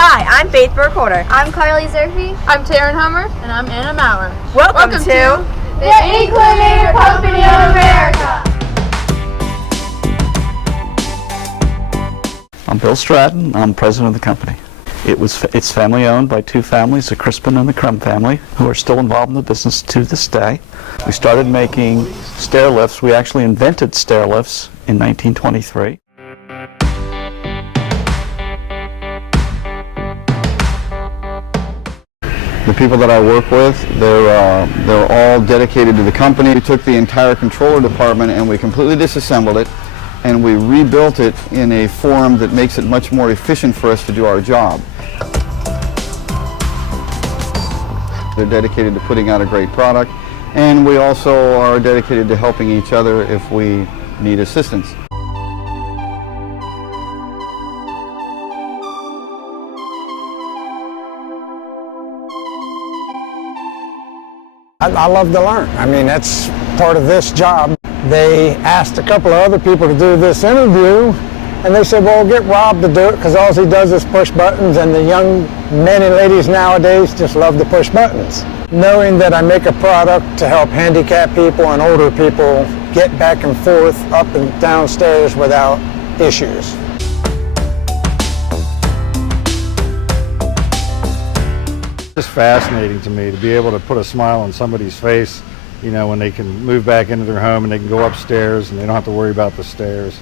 Hi, I'm Faith Burkholder. I'm Carly Zerfi. I'm Taryn Hummer. And I'm Anna Maurer. Welcome to the Inclinator Company of America. I'm Bill Stratton. I'm president of the company. It's family owned by two families, the Crispin and the Crum family, who are still involved in the business to this day. We started making stair lifts. We actually invented stair lifts in 1923. The people that I work with, they're all dedicated to the company. We took the entire controller department and we completely disassembled it, and we rebuilt it in a form that makes it much more efficient for us to do our job. They're dedicated to putting out a great product, and we also are dedicated to helping each other if we need assistance. I love to learn. I mean, that's part of this job. They asked a couple of other people to do this interview, and they said, well, get Rob to do it, because all he does is push buttons, and the young men and ladies nowadays just love to push buttons. Knowing that I make a product to help handicapped people and older people get back and forth up and downstairs without issues. It's fascinating to me to be able to put a smile on somebody's face, you know, when they can move back into their home and they can go upstairs and they don't have to worry about the stairs.